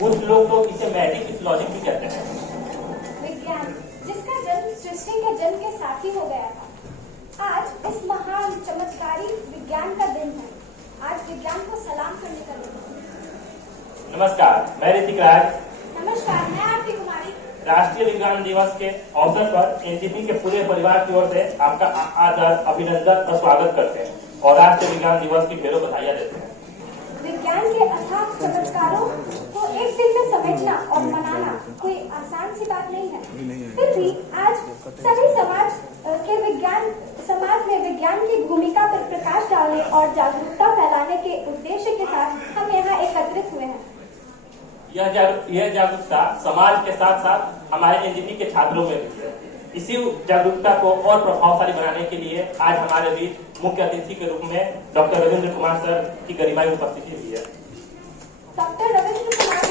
कुछ लोग तो इसे मैजिक इस लॉजिक भी कहते हैं। विज्ञान जिसका जन्म सृष्टि के जन्म के साथ ही हो गया था, आज इस महान चमत्कारी विज्ञान का दिन है। आज विज्ञान को सलाम करने का दिन है। नमस्कार, मैं ऋतिक राज। नमस्कार, मैं आरती कुमारी। राष्ट्रीय विज्ञान दिवस के अवसर पर एनजीपी के पूरे परिवार की ओर से आपका आदर, अभिनंदन और स्वागत करते हैं और राष्ट्रीय विज्ञान दिवस की ढेरों बधाइयां देते हैं। विज्ञान के अथाह चमत्कारों को एक दिन में समझना और मनाना कोई आसान सी बात नहीं है। फिर भी आज सभी समाज में विज्ञान की भूमिका पर प्रकाश डालने और जागरूकता फैलाने के उद्देश्य के साथ हम यहाँ एकत्रित हुए हैं। यह जागरूकता समाज के साथ साथ हमारे एनजीपी के छात्रों में भी है। इसी जागरूकता को और प्रभावशाली बनाने के लिए आज हमारे बीच मुख्य अतिथि के रूप में डॉक्टर रविंद्र कुमार सर की गरिमाई उपस्थिति हुई है। Doctor Ravindra Kumar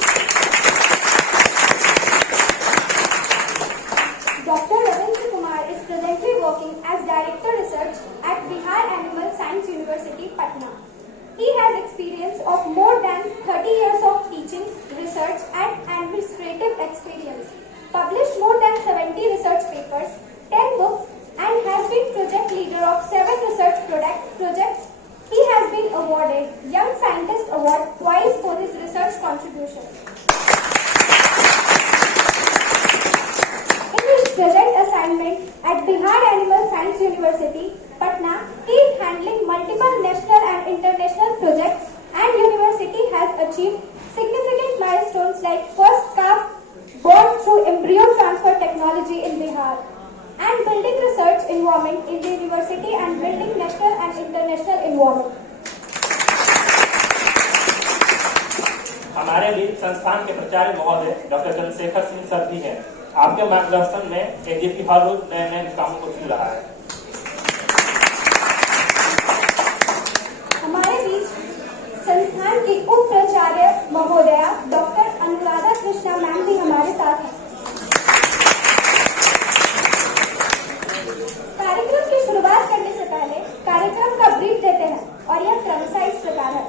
is presently working as Director Research at Bihar Animal Science University, Patna. He has experience of more than 30 years of teaching, research and administrative experience, published more than 70 research papers, 10 books and has been project leader of 7 research projects. He has been awarded Young Scientist Award twice for his research contribution. In his present assignment at Bihar Animal Science University, Patna, he is handling multiple national and international projects and university has achieved significant milestones like first calf born through embryo transfer technology in Bihar and building research environment in the university and building national and international environment. हमारे बीच संस्थान के प्राचार्य महोदय doctor Chandrashekhar Singh sir भी हैं। आपके मार्गदर्शन में एनजीपी हर रोज नए नए कामों को छू रहा है। हमारे बीच संस्थान की उप प्राचार्य महोदया डॉक्टर अनुराधा कृष्णा मैम भी हमारे साथ हैं। कार्यक्रम की शुरुआत करने से पहले कार्यक्रम का ब्रीफ देते हैं और यह क्रमशः इस प्रकार है: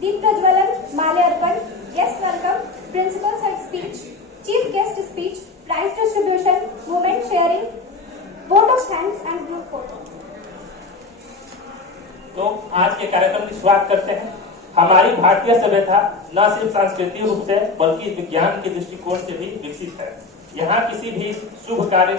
दीप प्रज्वलन, माल्यार्पण, guest welcome, principal head speech, chief guest speech, prize distribution, moment sharing, vote of thanks and group photo. तो आज के कार्यक्रम की शुरुआत करते हैं। हमारी भारतीय सभ्यता न सिर्फ सांस्कृतिक रूप से बल्कि विज्ञान के दृष्टिकोण से भी विकसित है। यहाँ किसी भी शुभ कार्य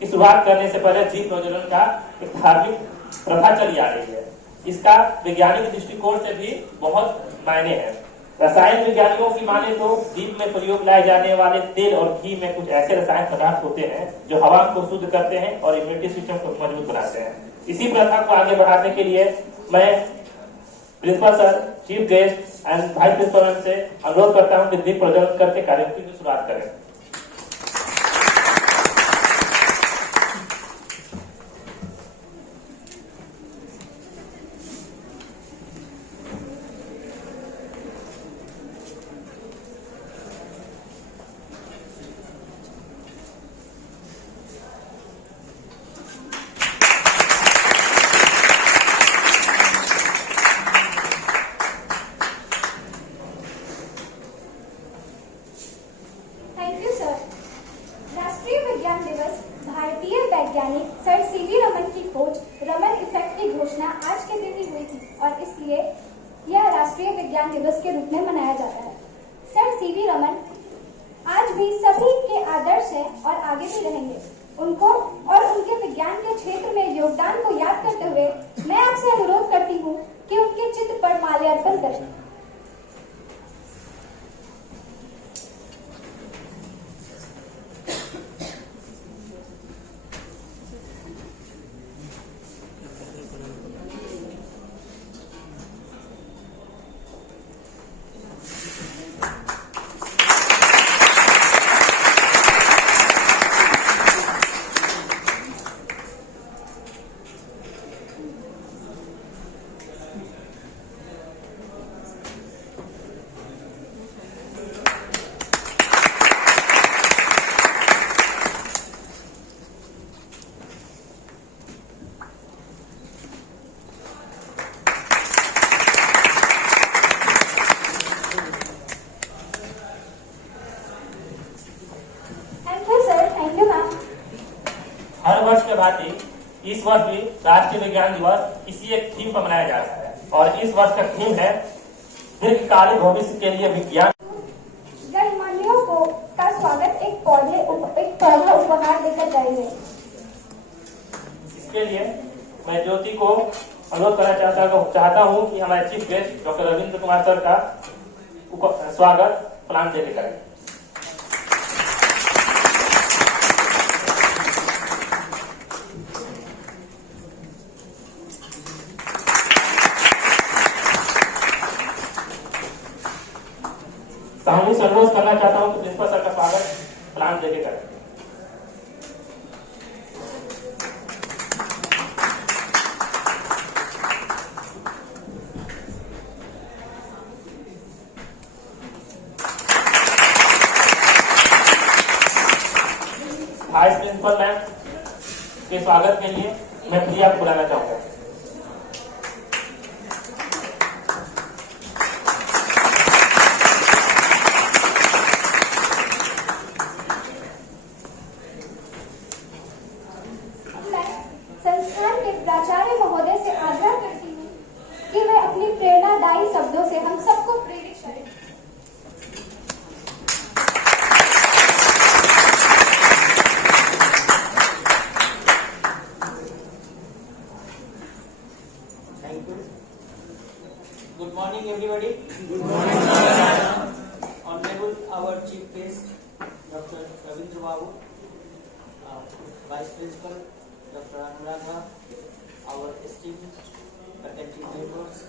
की शुरुआत करने से पहले दीप प्रज्वलन का एक धार्मिक प्रथा चली आ रही है। इसका वैज्ञानिक दृष्टिकोण से भी बहुत मायने हैं। रसायन विज्ञानियों की माने तो दीप में प्रयोग लाए जाने वाले तेल और घी में कुछ ऐसे रसायन पदार्थ होते हैं जो हवा को शुद्ध करते हैं और इम्यूनिटी सिस्टम को मजबूत बनाते हैं। इसी प्रथा को आगे बढ़ाने के लिए मैं principal sir, chief guest and vice principal से अनुरोध करता हूँ कि दीप प्रज्वलन करके कार्यक्रम की शुरुआत करें। सर सीवी रमन की खोज रमन इफेक्ट की घोषणा आज के दिन ही हुई थी और इसलिए यह राष्ट्रीय विज्ञान दिवस के रूप में मनाया जाता है। सर सीवी रमन आज भी सभी के आदर्श हैं और आगे भी रहेंगे। उनको और उनके विज्ञान के क्षेत्र में योगदान को याद करते हुए मैं आपसे अनुरोध करती हूँ कि उनके चित्र पर माल्यार्पण करें। हर वर्ष के भांति इस वर्ष भी राष्ट्रीय विज्ञान दिवस इसी एक थीम पर मनाया जा रहा है और इस वर्ष का थीम है दीर्घकालिक भविष्य के लिए विज्ञान। गणमान्यों को का स्वागत एक पौधा उपहार देकर जाएंगे। इसके लिए मैं ज्योति को अनुरोध करना चाहता हूँ कि हमारे chief guest doctor Ravindra Kumar sir का स्वागत प्लान देकर करें। सामूहिक से अनुरोध करना चाहता हूँ कि प्रिंसिपल सर का स्वागत प्लान देकर करें। वाइस प्रिंसिपल मैम के स्वागत के लिए मैं प्रिया को बुलाना चाहूंगा। मैं संस्थान के प्राचार्य महोदय से आग्रह करती हूँ कि वे अपनी प्रेरणादायी शब्दों से हम सबको प्रेरित करें। Good morning, everybody. Good morning. Honorable our Chief Guest, Dr. Ravindra Babu, Vice Principal, Dr. Anuragha, our esteemed faculty members,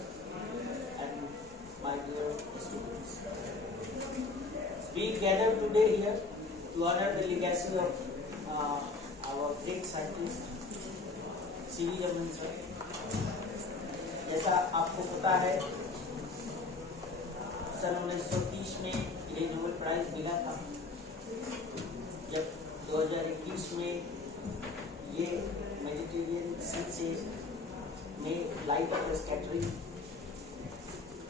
and my dear students. We gather today here to honor the legacy of our great scientist, C.V. Raman sir. जैसा आपको पता है सन 1930 में इन्हें Nobel prize मिला था। जब 2021 में ये मेडिटेरियन सी से में लाइट ऑफ स्कैटरिंग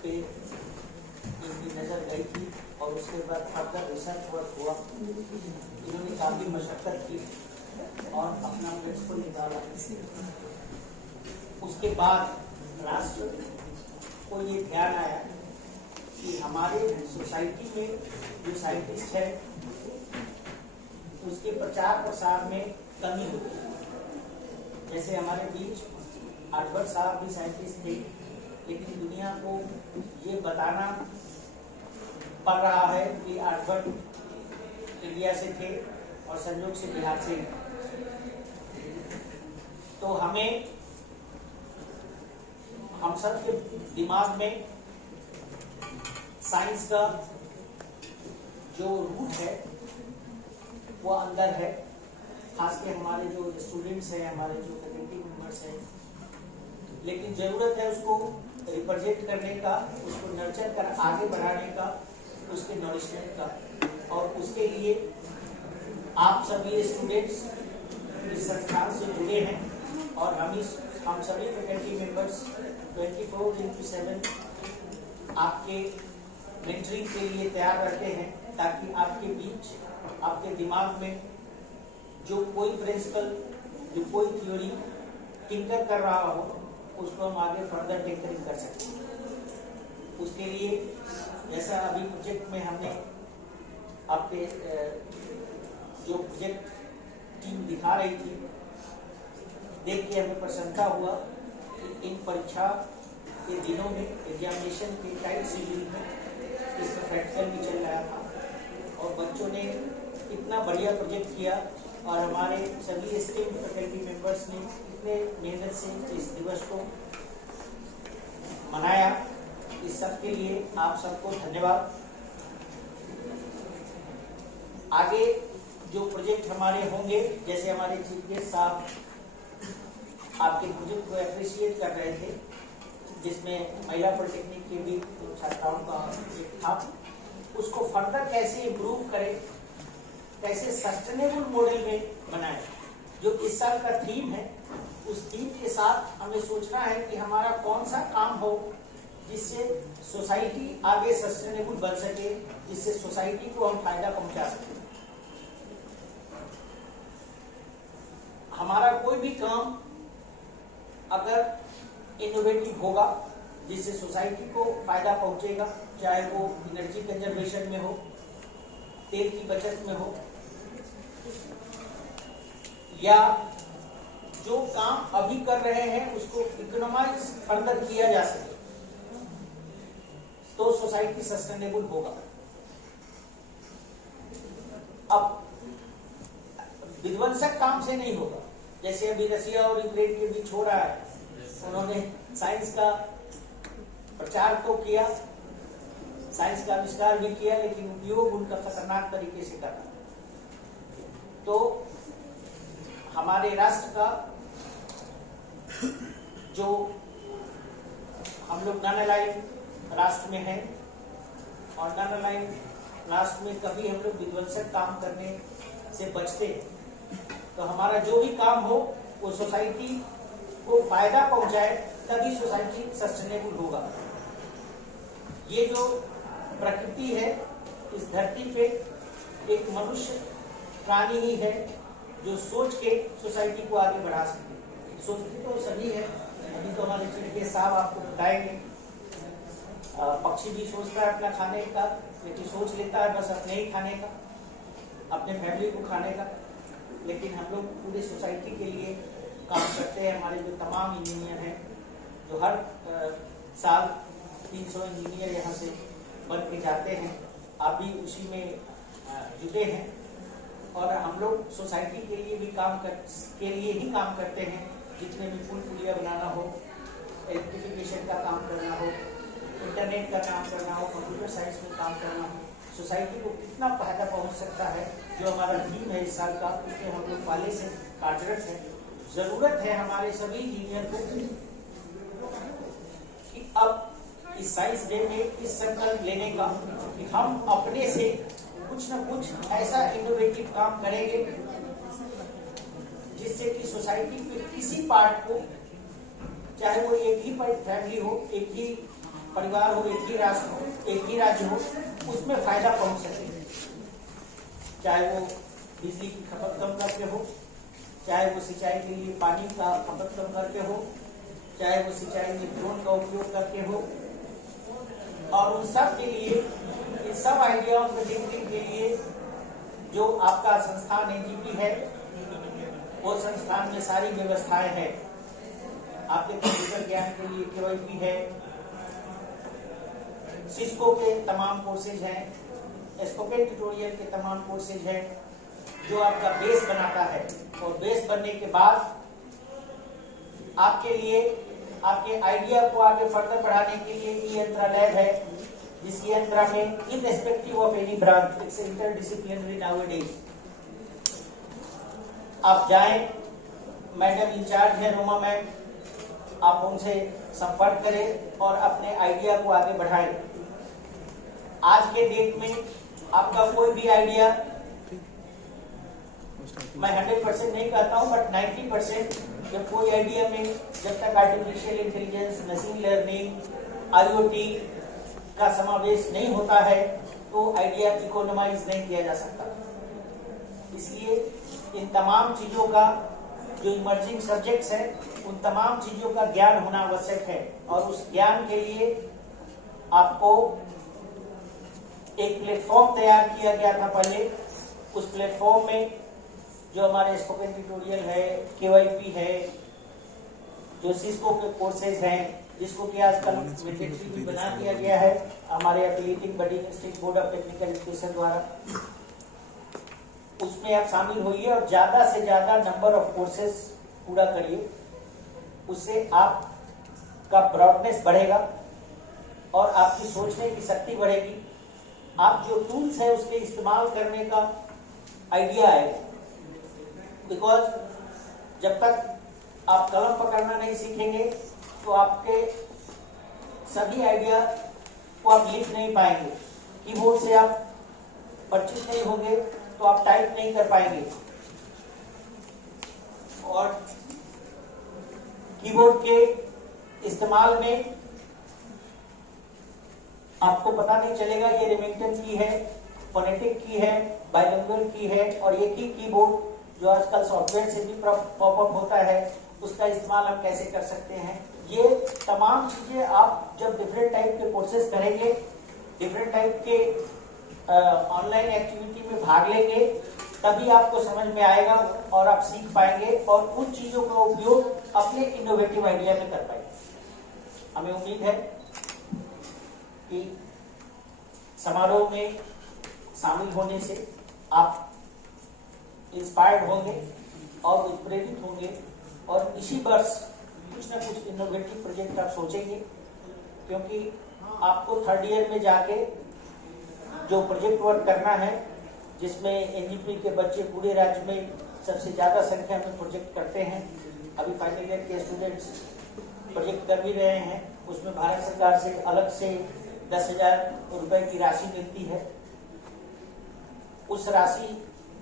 पे इनकी नजर गई थी और उसके बाद फर्दर रिसर्च वर्क हुआ। इन्होंने काफी मशक्कत की और अपना प्रिंसिपल निकाला। उसके बाद राष्ट्र को ये ध्यान आया कि हमारे सोसाइटी में जो साइंटिस्ट है उसके प्रचार प्रसार में कमी होती है। जैसे हमारे बीच आठवट साहब भी साइंटिस्ट थे, लेकिन दुनिया को ये बताना पड़ रहा है कि आठवट इंडिया से थे और संयोग से बिहार से। तो हम सब के दिमाग में साइंस का जो रूट है वो अंदर है। खासकर हमारे जो स्टूडेंट्स हैं, हमारे जो फैकल्टी मेंबर्स हैं, लेकिन जरूरत है उसको रिप्रेजेंट करने का, उसको नर्चर कर आगे बढ़ाने का, उसके नॉरिशमेंट का। और उसके लिए आप सभी स्टूडेंट्स इस संस्थान से जुड़े हैं और हम सभी फैकल्टी मेंबर्स 24/7 आपके मेंटरिंग के लिए तैयार रहते हैं, ताकि आपके बीच, आपके दिमाग में जो कोई प्रिंसिपल, जो कोई थ्योरी टिंकर कर रहा हो, उसको हम आगे फर्दर टिंकरिंग कर सकते। उसके लिए जैसा अभी प्रोजेक्ट में हमने आपके जो प्रोजेक्ट टीम दिखा रही थी, देख के हमें प्रसन्नता हुआ कि इन परीक्षा के दिनों में, एग्जामिनेशन के टाइम शेड्यूल में इसमें प्रैक्टिकल भी चल रहा था और बच्चों ने इतना बढ़िया प्रोजेक्ट किया और हमारे सभी स्टेम फैकल्टी मेंबर्स ने इतने मेहनत से इस दिवस को मनाया। इस सब के लिए आप सबको धन्यवाद। आगे जो प्रोजेक्ट हमारे होंगे, जैसे हमारे चीफ गेस्ट साहब आपके प्रोजेक्ट को अप्रिशिएट कर रहे थे, जिसमें महिला पॉलिटेक्निक के भी छात्राओं का प्रोजेक्ट था, उसको फर्दर कैसे इम्प्रूव करें, कैसे सस्टेनेबल मॉडल में बनाएं। जो इस साल का थीम है, उस थीम के साथ हमें सोचना है कि हमारा कौन सा काम हो जिससे सोसाइटी आगे सस्टेनेबल बन सके, जिससे सोसाइटी को हम फायदा पहुंचा सके। हमारा कोई भी काम अगर इनोवेटिव होगा, जिससे सोसाइटी को फायदा पहुंचेगा, चाहे वो एनर्जी कंजर्वेशन में हो, तेल की बचत में हो, या जो काम अभी कर रहे हैं उसको इकोनॉमाइज फर्दर किया जा सके, तो सोसाइटी सस्टेनेबल होगा। अब विध्वंसक काम से नहीं होगा, जैसे अभी रसिया और यूक्रेन के बीच हो रहा है। उन्होंने साइंस का प्रचार तो किया, साइंस का आविष्कार भी किया, लेकिन उपयोग उनका खतरनाक तरीके से करना। तो हमारे राष्ट्र का जो हम लोग नॉन अलाइंड राष्ट्र में हैं, और नॉन अलाइंड राष्ट्र में कभी हम लोग विध्वंसक काम करने से बचते, तो हमारा जो भी काम हो वो सोसाइटी को फायदा पहुंचाए, तभी सोसाइटी सस्टेनेबल होगा। ये जो प्रकृति है इस धरती पे, एक मनुष्य प्राणी ही है जो सोच के सोसाइटी को आगे बढ़ा सके। सोचते तो सभी है, अभी तो हमारे चिड़िया साहब आपको बताएंगे। पक्षी भी सोचता है अपना खाने का, लेकिन सोच लेता है बस अपने ही खाने का, अपने फैमिली को खाने का। लेकिन हम लोग पूरे सोसाइटी के लिए काम करते हैं। हमारे जो तमाम इंजीनियर हैं, जो हर साल 300 इंजीनियर यहाँ से बन के जाते हैं, आप भी उसी में जुटे हैं। और हम लोग सोसाइटी के लिए भी के लिए ही काम करते हैं। जितने भी पुल पुलिया बनाना हो, इलेक्ट्रिफिकेशन का काम करना हो, इंटरनेट का काम करना हो, कंप्यूटर साइंस में काम करना हो, सोसाइटी को कितना फायदा पहुंच सकता है, जो हमारा थीम है इस साल का, उसमें हम लोग पहले से कार्यरत है। जरूरत है हमारे सभी इंजीनियर को कि अब इस साइंस डे में इस संकल्प लेने का कि हम अपने से कुछ न कुछ ऐसा इनोवेटिव काम करेंगे जिससे कि सोसाइटी के किसी पार्ट को, चाहे वो एक ही फैमिली हो, एक ही परिवार हो, एक ही राष्ट्र हो, एक ही राज्य हो, उसमें फायदा पहुंच सके। चाहे वो बिजली की खपत कम करके हो, चाहे वो सिंचाई के लिए पानी का खपत कम करके हो, चाहे वो सिंचाई में ड्रोन का उपयोग करके हो। और उन सब के लिए, इन सब आइडियाओं को देखने के लिए जो आपका संस्थान एनजीपी है, वो संस्थान में सारी व्यवस्थाएं हैं। आपके कंप्यूटर ज्ञान के लिए केवाईपी है, सिस्को के तमाम कोर्सेज हैं, स्पोकन ट्यूटोरियल के तमाम कोर्सेज हैं, जो आपका बेस बनाता है। और बेस बनने के बाद आपके लिए, आपके आइडिया को आगे फर्दर बढ़ाने के लिए ई यंत्रा लैब है, जिस यंत्रा में irrespective of any branch, it's interdisciplinary nowadays. आप जाएं, मैडम इंचार्ज है रोमा मैम, आप उनसे संपर्क करें और अपने आइडिया को आगे बढ़ाएं। आज के डेट में आपका कोई भी आइडिया, मैं 100% नहीं कहता हूं, बट 90% जब कोई आइडिया में, जब तक artificial intelligence, machine learning, IoT का समावेश नहीं होता है, तो आइडिया इकोनोमाइज नहीं किया जा सकता। इसलिए इन तमाम चीजों का, जो इमर्जिंग सब्जेक्ट्स है, उन तमाम चीजों का ज्ञान होना आवश्यक है। और उस ज्ञान के लिए आपको एक प्लेटफॉर्म तैयार किया गया था पहले। उस प्लेटफॉर्म में जो हमारे स्पोकन ट्यूटोरियल है, केवाईपी है, जो सिस्को के कोर्सेज हैं, जिसको कि आजकल मैंडेटरी भी बना दिया गया है हमारे affiliating body state board of technical education द्वारा, उसमें आप शामिल होइए और ज्यादा से ज्यादा नंबर ऑफ कोर्सेज पूरा करिए। उससे आपका ब्रॉडनेस बढ़ेगा और आपकी सोचने की शक्ति बढ़ेगी। आप जो टूल्स है उसके इस्तेमाल करने का आइडिया आएगा। बिकॉज जब तक आप कलम पकड़ना नहीं सीखेंगे, तो आपके सभी आइडिया को आप लिख नहीं पाएंगे। कीबोर्ड से आप परिचित नहीं होंगे तो आप टाइप नहीं कर पाएंगे, और कीबोर्ड के इस्तेमाल में आपको पता नहीं चलेगा ये रिमिंगटन की है, फोनेटिक की है, बाइलिंगुअल की है, और एक ही कीबोर्ड जो आजकल सॉफ्टवेयर से भी पॉपअप होता है, उसका इस्तेमाल हम कैसे कर सकते हैं। ये तमाम चीजें आप जब डिफरेंट टाइप के कोर्सेज करेंगे, डिफरेंट टाइप के ऑनलाइन एक्टिविटी में भाग लेंगे, तभी आपको समझ में आएगा और आप सीख पाएंगे और उन चीजों का उपयोग अपने इनोवेटिव आइडिया में कर पाएंगे। हमें उम्मीद है कि समारोह में शामिल होने से आप इंस्पायर्ड होंगे और उत्प्रेरित होंगे और इसी वर्ष कुछ ना कुछ इनोवेटिव प्रोजेक्ट आप सोचेंगे, क्योंकि आपको थर्ड ईयर में जाके जो प्रोजेक्ट वर्क करना है, जिसमें एनजीपी के बच्चे पूरे राज्य में सबसे ज्यादा संख्या में प्रोजेक्ट करते हैं। अभी फाइनल ईयर के स्टूडेंट्स प्रोजेक्ट कर भी रहे हैं, उसमें भारत सरकार से अलग से 10,000 रुपए की राशि मिलती है। उस राशि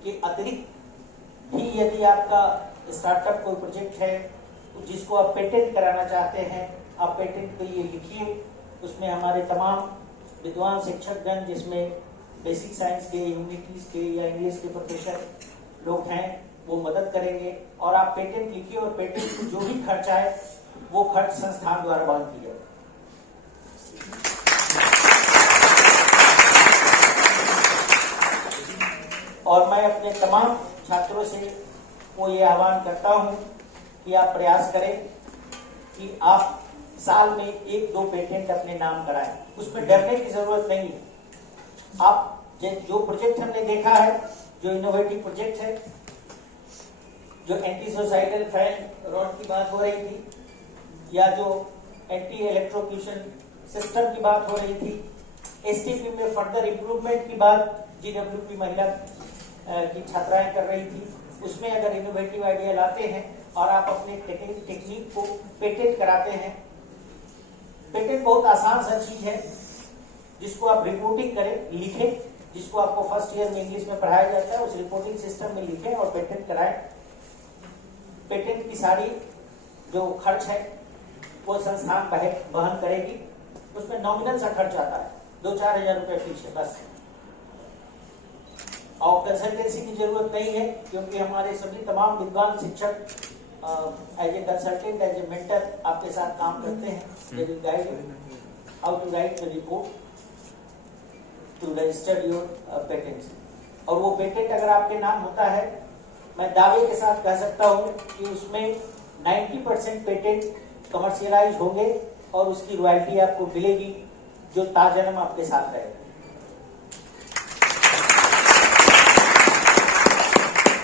के अतिरिक्त भी यदि आपका स्टार्टअप कोई प्रोजेक्ट है जिसको आप पेटेंट कराना चाहते हैं, आप पेटेंट के लिए लिखिए। उसमें हमारे तमाम विद्वान शिक्षकगण, जिसमें बेसिक साइंस के, ह्यूमैनिटीज के या इंग्लिश के प्रोफेसर लोग हैं, वो मदद करेंगे। और आप पेटेंट लिखिए और पेटेंट को जो भी खर्च आए वो खर्च संस्थान द्वारा वहन किया जाए। और मैं अपने तमाम छात्रों से वो ये आह्वान करता हूं कि आप प्रयास करें कि आप साल में 1-2 पेटेंट अपने नाम कराएं। उसमें डरने की जरूरत नहीं है। आप जो प्रोजेक्ट हमने देखा है, जो इनोवेटिव प्रोजेक्ट है, जो एंटी सोसाइटल फैन रॉड की बात हो रही थी, या जो एंटी इलेक्ट्रोक्यूशन सिस्टम की बात हो रही थी, एसटीपी में फर्दर इंप्रूवमेंट की बात जीडब्ल्यूपी महिला की छात्राएं कर रही थी, उसमें अगर इनोवेटिव आइडिया लाते हैं और आप अपने टेक्निक को पेटेंट कराते हैं। पेटेंट बहुत आसान सा चीज है, जिसको आप रिपोर्टिंग करें, लिखें, जिसको आपको फर्स्ट ईयर में इंग्लिश में पढ़ाया जाता है, उस रिपोर्टिंग सिस्टम में लिखें और पेटेंट कराएं। पेटेंट की सारी जो खर्च है वो संस्थान वहन करेगी। उसमें नॉमिनल सा खर्च आता है, 2-4 हजार रुपए फीस है बस। और कंसल्टेंसी की जरूरत नहीं है, क्योंकि हमारे सभी तमाम विद्वान शिक्षक as a consultant, as a mentor आपके साथ काम करते हैं। They will guide how to write the report to register your patents. और वो पेटेंट अगर आपके नाम होता है, मैं दावे के साथ कह सकता हूँ कि उसमें 90% पेटेंट कमर्शियलाइज होंगे और उसकी रॉयल्टी आपको मिलेगी, जो ताजन्म आपके साथ रहेगा।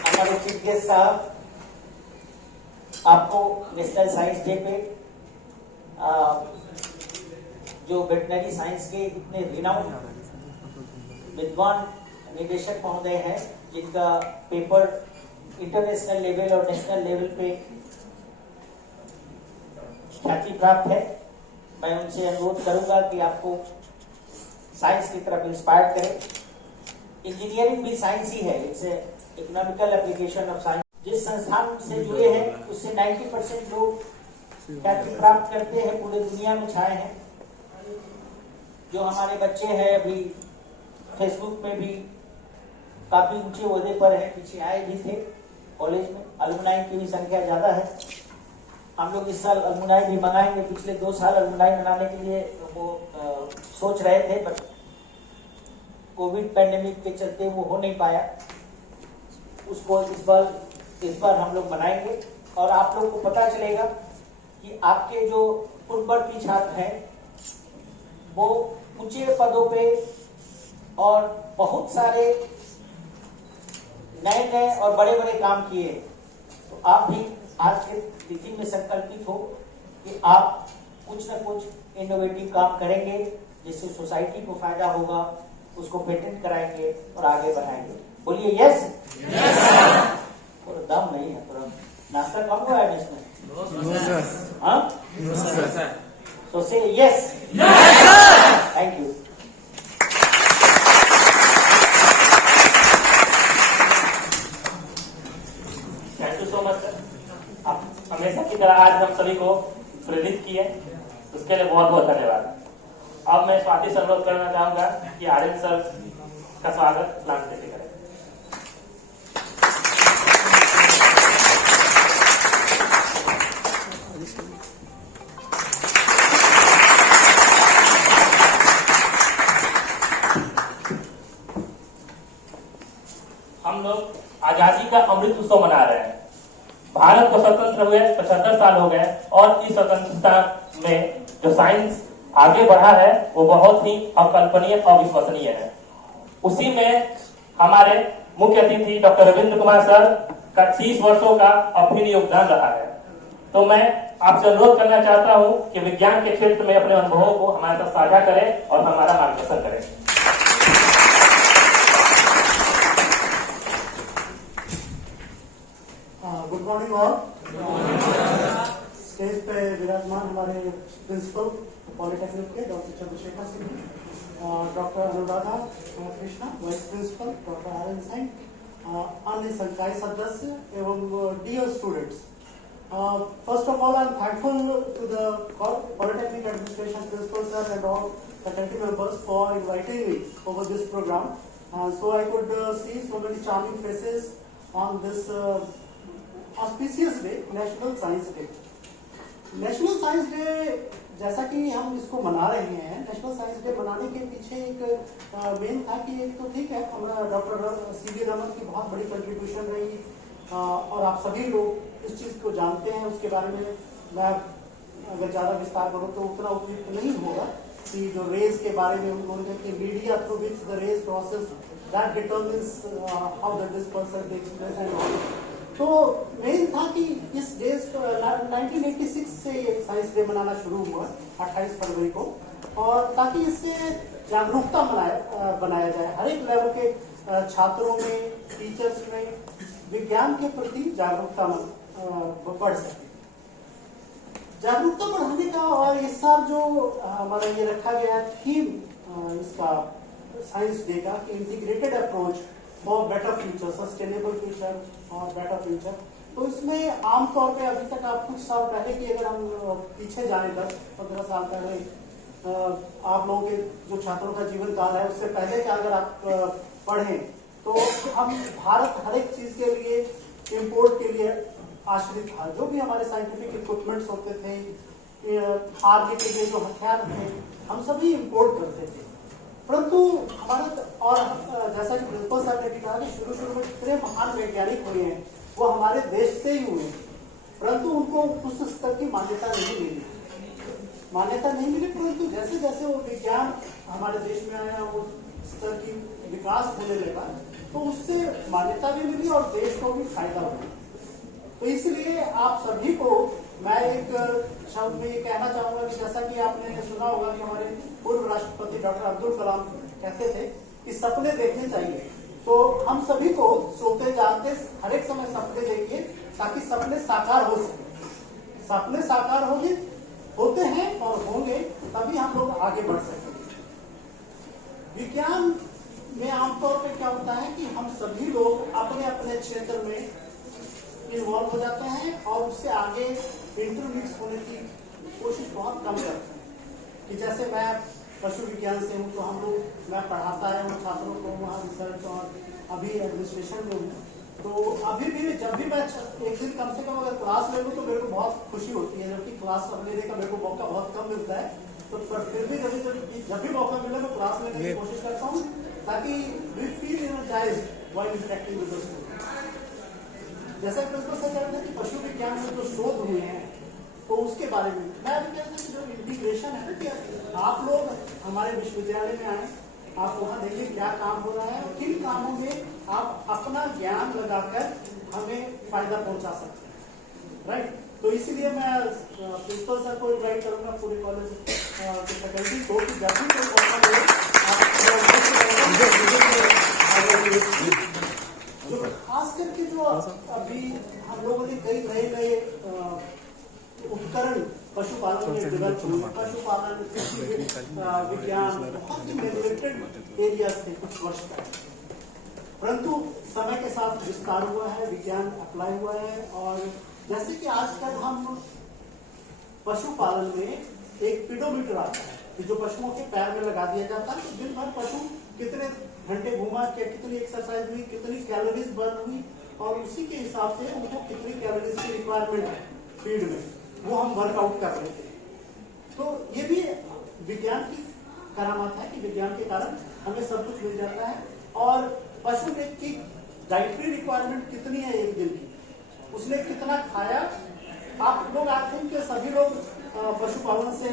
हमारे चीफ गेस्ट साहब आपको नेशनल साइंस डे पे जो वेटनरी साइंस के इतने रिनाउंड विद्वान निदेशक महोदय हैं, जिनका पेपर इंटरनेशनल लेवल और नेशनल लेवल पे ख्याति प्राप्त है, मैं उनसे अनुरोध करूंगा कि आपको साइंस की तरफ इंस्पायर करें। इंजीनियरिंग भी साइंस ही है, it's economical application of science. जिस संस्थान से जुड़े हैं उससे 90% लोग ख्याति प्राप्त करते हैं, पूरे दुनिया में छाए हैं। जो हमारे बच्चे हैं अभी फेसबुक में भी काफी ऊंचे ओहदे पर हैं, पीछे आए भी थे कॉलेज में। अलुमनाई की भी संख्या ज्यादा है। हम लोग इस साल अलुमनाई भी मंगाएंगे। पिछले 2 साल अलुमनाई मनाने के लिए वो सोच रहे थे, बट कोविड पैंडेमिक के चलते वो हो नहीं पाया। उसको इस बार हम लोग मनाएंगे और आप लोग को पता चलेगा कि आपके जो पूर्ववर्ती छात्र हैं वो ऊंचे पदों पे और बहुत सारे नए और बड़े काम किए। तो आप भी आज के तिथि में संकल्पित हो कि आप कुछ न कुछ इनोवेटिव काम करेंगे, जिससे सोसाइटी को फायदा होगा, उसको पेटेंट कराएंगे और आगे बढ़ाएंगे। बोलिए यस। थोड़ा दम नहीं है, थोड़ा नाश्ता कम हुआ है इसमें। हाँ, सो से yes. Thank you. Thank you so much sir. आप हमेशा की तरह आज हम सभी को प्रेरित किए, उसके लिए बहुत बहुत धन्यवाद। अब मैं स्वाति से अनुरोध करना चाहूंगा कि आर्यन सर का स्वागत प्लांट से करें। हम लोग आजादी का अमृत उत्सव मना रहे हैं। भारत को स्वतंत्र हुए 75 साल हो गए और इस स्वतंत्रता में जो साइंस आगे बढ़ा है वो बहुत ही अकल्पनीय, अविश्वसनीय है। उसी में हमारे मुख्य अतिथि डॉक्टर रविंद्र कुमार सर का 30 वर्षों का अभिन्न योगदान रहा है। तो मैं आपसे अनुरोध करना चाहता हूं कि विज्ञान के क्षेत्र में अपने अनुभवों को हमारे साथ साझा करें और हमारा मार्गदर्शन करें। Good morning all. स्टेज पे विराजमान हमारे प्रिंसिपल पॉलिटेक्निक के doctor Chandrashekhar Singh, doctor Anuradha Krishna vice principal, doctor R N Singh, अन्य संकाय सदस्य एवं dear students. First of all, I am thankful to the Polytechnic Administration Principal Sir and all faculty members for inviting me over this program. So I could see so many charming faces on this auspicious day, National Science Day. National Science Day, जैसा कि हम इसको मना रहे हैं, national science day मनाने के पीछे एक मेन था कि एक तो ठीक है, हमारा डॉक्टर सी.वी. रमन की बहुत बड़ी कंट्रीब्यूशन रही और आप सभी लोग इस चीज को जानते हैं। उसके बारे में मैं अगर ज्यादा विस्तार करूं तो उतना उपयुक्त नहीं होगा कि जो रेज के बारे में उन्होंने कि media through which the rays process that determines how the dispersion takes place and all. तो मेन था कि इस डे 1986 से ये साइंस डे मनाना शुरू हुआ 28 फरवरी को, और ताकि इससे जागरूकता बनाया जाए हर एक लेवल के छात्रों में, टीचर्स में विज्ञान के प्रति जागरूकता बढ़ सके। जागरूकता बढ़ाने का और इस साल जो हमारा ये रखा गया थीम इसका साइंस डे का कि integrated approach for better future, sustainable future और बेटर फ्यूचर। तो इसमें आमतौर पे अभी तक आप कुछ साल पहले की अगर हम पीछे जाएं 10-15 साल पहले आप लोगों के जो छात्रों का जीवन काल है उससे पहले का अगर आप पढ़ें तो हम भारत हर एक चीज के लिए इंपोर्ट के लिए आश्रित था। जो भी हमारे साइंटिफिक इक्विपमेंट्स होते थे, आर्मी के लिए जो हथियार थे, हम सभी इंपोर्ट करते थे। परंतु हमारे और जैसा कि प्रिंसिपल साहब ने भी कहा कि शुरू में जितने महान वैज्ञानिक हुए हैं वो हमारे देश से ही हुए, परंतु उनको उस स्तर की मान्यता नहीं मिली। परंतु जैसे जैसे वो विज्ञान हमारे देश में आया, वो स्तर की विकास होने लगा, तो उससे मान्यता भी मिली और देश को भी फायदा हुआ। तो इसलिए आप सभी को मैं एक शब्द में ये कहना चाहूंगा कि जैसा कि आपने सुना होगा कि हमारे पूर्व राष्ट्रपति डॉक्टर अब्दुल कलाम कहते थे कि सपने देखने चाहिए। तो हम सभी को सोते जागते हर एक समय सपने देखिए ताकि सपने साकार हो सके। सपने साकार होते हैं और होंगे तभी हम लोग आगे बढ़ सकेंगे। विज्ञान में आमतौर पे क्या होता है कि हम सभी लोग अपने अपने क्षेत्र में इन्वॉल्व हो जाते हैं और उससे आगे इंटरमिक्स होने की कोशिश बहुत कम करते हैं। कि जैसे मैं पशु विज्ञान से हूँ तो हम लोग मैं पढ़ाता है उन छात्रों को वहाँ रिसर्च और अभी एडमिनिस्ट्रेशन में हूँ। तो अभी भी जब भी मैं एक दिन कम से कम अगर क्लास ले लूँ तो मेरे को बहुत खुशी होती है, जबकि क्लास लेने का मेरे को मौका बहुत कम मिलता है। तो फिर भी जब भी मौका मिले मैं क्लास लेने की कोशिश करता हूँ ताकि we feel energised while interacting with the students. जैसा प्रिंसिपल सर कहते हैं कि पशु विज्ञान में जो शोध हुए हैं तो उसके बारे में मैं अभी कहता हूँ कि जो इंटीग्रेशन है कि आप लोग हमारे विश्वविद्यालय में आए, आप वहाँ देखिए क्या काम हो रहा है और किन कामों में आप अपना ज्ञान लगाकर हमें फायदा पहुंचा सकते हैं, राइट। तो इसीलिए मैं प्रिंसिपल सर को इन्वाइट करूंगा पूरे कॉलेज के फैकल्टी को कि जब भी कोई मौका मिले खास करके जो अभी हम लोगों ने कई नए उपकरण पशुपालन में डेवलप हुए, पशुपालन विज्ञान बहुत ही नेग्लेक्टेड एरिया थे कुछ वर्ष पहले, परंतु समय के साथ विस्तार हुआ है, विज्ञान अप्लाई हुआ है। और जैसे कि आजकल हम पशुपालन में एक पीडोमीटर आता है कि जो पशुओं के पैर में लगा दिया जाता है, तो दिन भर पशु कितने घंटे घूमा, कितनी एक्सरसाइज हुई, कितनी कैलोरीज बर्न हुई और उसी के हिसाब से उनको कितनी कैलोरीज की रिक्वायरमेंट है फीड में, वो हम वर्कआउट कर रहे थे। तो ये भी विज्ञान की करामात है कि विज्ञान के कारण हमें सब कुछ मिल जाता है। और पशु की डाइटरी रिक्वायरमेंट कितनी है एक दिन की, उसने कितना खाया। आप लोग आई थिंक सभी लोग पशुपालन से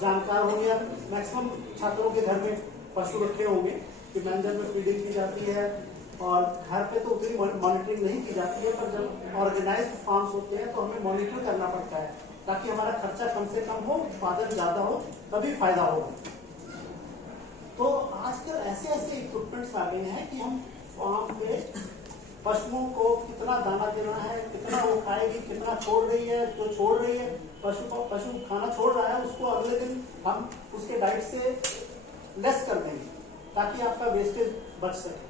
जानकार होंगे, मैक्सिमम छात्रों के घर में पशु रखे होंगे कि मैनेजर में फीडिंग की जाती है और घर पे तो उतनी मॉनिटरिंग नहीं की जाती है, पर जब ऑर्गेनाइज्ड फार्म्स होते हैं तो हमें मॉनिटर करना पड़ता है ताकि हमारा खर्चा कम से कम हो, उत्पादन ज्यादा हो, तभी फायदा होगा। तो आजकल ऐसे ऐसे इक्विपमेंट्स आ गए हैं कि हम फार्म पे पशुओं को कितना दाना देना है, कितना वो खाएगी, कितना छोड़ रही है, जो छोड़ रही है पशु खाना छोड़ रहा है उसको अगले दिन हम उसके डाइट से लेस कर देंगे ताकि आपका वेस्टेज बच सके।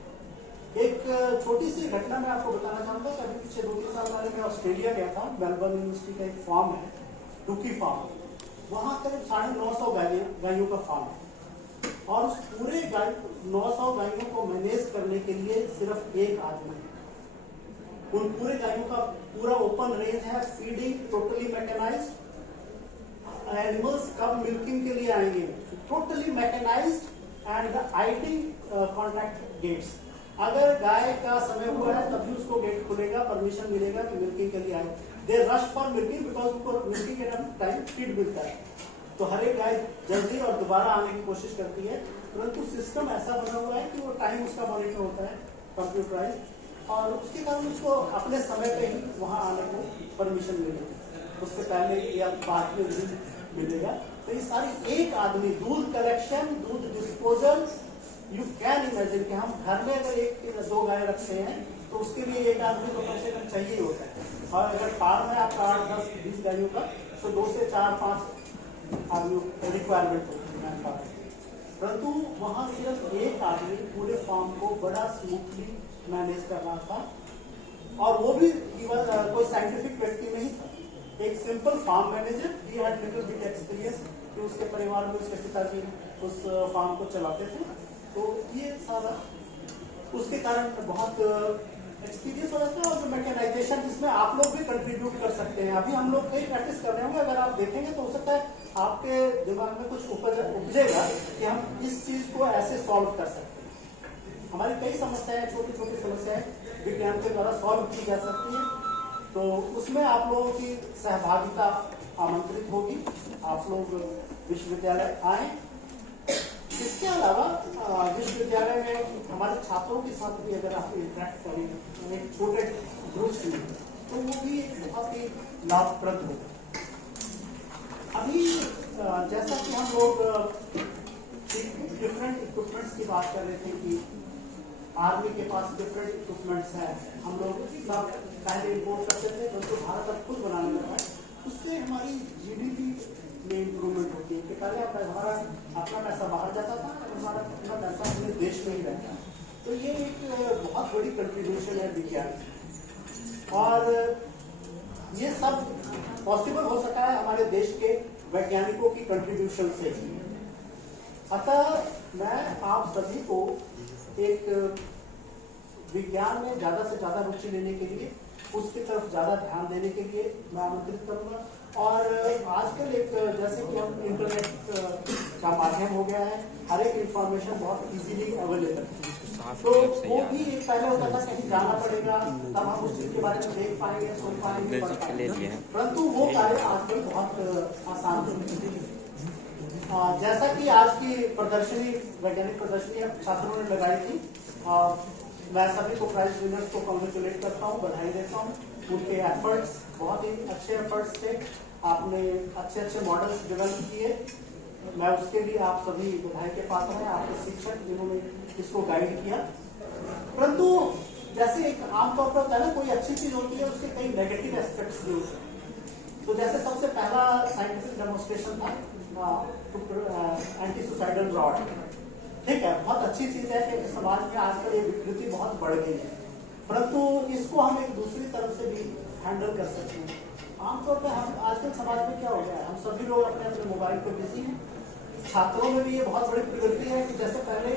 एक छोटी सी घटना मैं आपको बताना चाहूंगा कि अभी पिछले 2-3 साल पहले मैं ऑस्ट्रेलिया गया था। मेलबर्न यूनिवर्सिटी का एक फार्म है, डुकी फार्म, वहां करीब 950 गायों का फार्म है और उस पूरे 900 गायों को मैनेज करने के लिए सिर्फ एक आदमी है। उन पूरे गायों का पूरा ओपन रेंज है, फीडिंग टोटली मैकेनाइज्ड, एनिमल्स कब मिल्किंग के लिए आएंगे totally mechanised and the eating contact gates. अगर गाय का समय हुआ है तभी उसको गेट खुलेगा, परमिशन मिलेगा कि मिल्किंग के लिए आए। दे रश फॉर मिल्किंग बिकॉज उनको मिल्किंग के टाइम फीड मिलता है, तो हर एक गाय जल्दी और दोबारा आने की कोशिश करती है, परंतु सिस्टम ऐसा बना हुआ है कि वो टाइम उसका मॉनिटर होता है कंप्यूटराइज, और उसके कारण उसको अपने समय पे ही वहां आने को परमिशन मिलेगी, उसके पहले या बाद में नहीं मिलेगा। तो ये सारी एक आदमी, दूध कलेक्शन, दूध डिस्पोजल, यू कैन इमेजिन कि हम घर में अगर 1-2 गाय रखते हैं तो उसके लिए एक आदमी तो कम से कम चाहिए होता है, और अगर फार्म है आपका 8-10-20 गायों का तो 2 से 4-5 आदमी रिक्वायरमेंट होती है। परंतु वहां सिर्फ एक आदमी पूरे फार्म को बड़ा स्मूथली मैनेज कर रहा था, और वो भी कोई साइंटिफिक व्यक्ति नहीं था, एक simple farm manager. He had little bit experience कि उसके परिवार में उसके पिताजी उस फार्म को चलाते थे, तो ये सारा उसके कारण बहुत एक्सपीरियंस हो जाता है। और मैकेनाइजेशन जिसमें आप लोग भी कंट्रीब्यूट कर सकते हैं, अभी हम लोग कई प्रैक्टिस कर रहे होंगे, अगर आप देखेंगे तो हो सकता है आपके दिमाग में कुछ उपजेगा कि हम इस चीज को ऐसे सॉल्व कर सकते हैं। हमारी कई समस्याएं, छोटी छोटी समस्याएं विज्ञान के द्वारा सॉल्व की जा सकती है, तो उसमें आप लोगों की सहभागिता आमंत्रित होगी। आप लोग विश्वविद्यालय आए। इसके अलावा विश्वविद्यालय में हमारे छात्रों के साथ भी अगर आप इंटरेक्ट करें एक छोटे ग्रुप में, तो वो भी बहुत ही लाभप्रद होगा। अभी जैसा कि हम लोग डिफरेंट इक्विपमेंट्स की बात कर रहे थे कि आर्मी के पास डिफरेंट इक्विपमेंट्स हैं, हम लोग सब पहले इम्पोर्ट करते थे, तो भारत अब खुद बनाने लगा है। उससे हमारी जीडीपी में इम्प्रूवमेंट होती है कि पहले हमारा अपना पैसा बाहर जाता था, हमारा अपना पैसा अपने देश में ही रहता है। तो ये एक बहुत बड़ी कंट्रीब्यूशन है विज्ञान, और ये सब पॉसिबल हो सका है हमारे देश के वैज्ञानिकों की कंट्रीब्यूशन से। अतः मैं आप सभी को एक विज्ञान में ज्यादा से ज्यादा रुचि लेने के लिए, उसकी तरफ ज्यादा ध्यान देने के लिए मैं आमंत्रित करूंगा। और आजकल एक जैसे कि हम इंटरनेट का माध्यम हो गया है, हर एक इंफॉर्मेशन बहुत इजीली अवेलेबल है, तो वो भी एक पहले होता था कहीं जाना पड़ेगा तब हम उस चीज के बारे में देख पाएंगे, सुन पाएंगे, पढ़ पाएंगे, परंतु वो कार्य आजकल बहुत आसान हो गया। जैसा कि आज की प्रदर्शनी, वैज्ञानिक प्रदर्शनी छात्रों ने लगाई थी, मैं सभी को प्राइज विनर्स को कॉन्ग्रेचुलेट करता हूँ, बधाई देता हूँ। उनके एफर्ट्स बहुत ही अच्छे एफर्ट्स थे, आपने अच्छे अच्छे मॉडल्स डेवलप किए, मैं उसके लिए आप सभी बधाई के पात्र हैं, आपके शिक्षक जिन्होंने इसको गाइड किया। परंतु जैसे एक आमतौर पर होता है ना, कोई अच्छी चीज होती है उसके कई नेगेटिव एस्पेक्ट्स भी होते हैं। तो जैसे सबसे पहला साइंटिफिक डेमोन्स्ट्रेशन था एंटी सुसाइडल रॉड, ठीक है, बहुत अच्छी चीज है कि समाज में आजकल ये विकृति बहुत बढ़ गई है, परंतु इसको हम एक दूसरी तरफ से भी हैंडल कर सकते हैं। आमतौर पर हम आजकल समाज में क्या हो गया है, हम सभी लोग अपने अपने मोबाइल पे बिजी हैं। छात्रों में भी ये बहुत बड़ी प्रवृत्ति है कि जैसे पहले